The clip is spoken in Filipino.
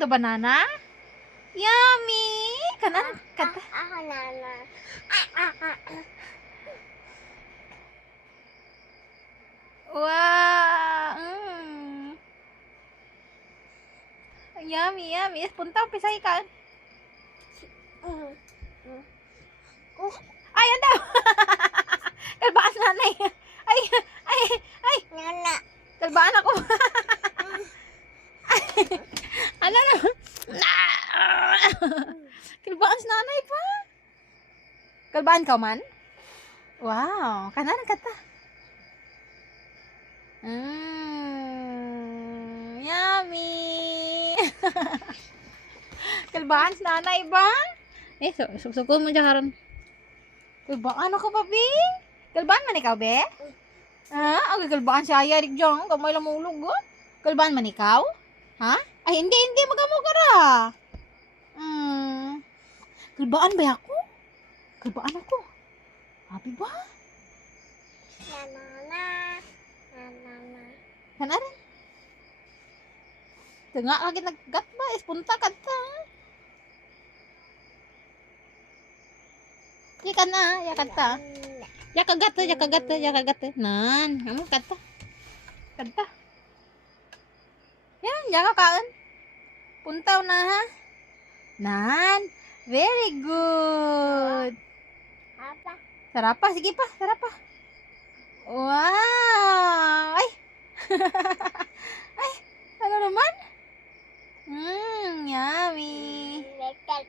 the banana? Yummy! Kanan, kata. Ako nana. Wow! Yummy, yummy. Punta, pisahin ka. Ay, ang daw! Kalbaan nanay. Ay, ay, ay. Nana. Kalbaan ako. Ano na? Kalbaan si nanay pa. Kalbaan ka man? Wow, kanan kata. Yummy. Kalbaan si nanay ba? Suksukon mo dyan karon. Kalbaan ako pa, be? Kalbaan man ikaw, be? Okay, kalbaan si Aya, rik dyan. Kamay lang mulog, oh. Kalbaan man ikaw? Ha? Ay, hindi, magamugara. Kalbaan ba ako? Kalbaan ako. Happy ba? Nana. Nana. Kanan? Tengah lagi naggat ba? Punta kata. Ya kana, ya kata. Ya kagata. Nan, kamu kata. Kata. Yan, ya kakaan. Puntaw na ha. Nan, very good. Apa? Sarapa, sige pa, sarapa. Wow! Ay! Ay! Ano naman? Yummy! Lekat.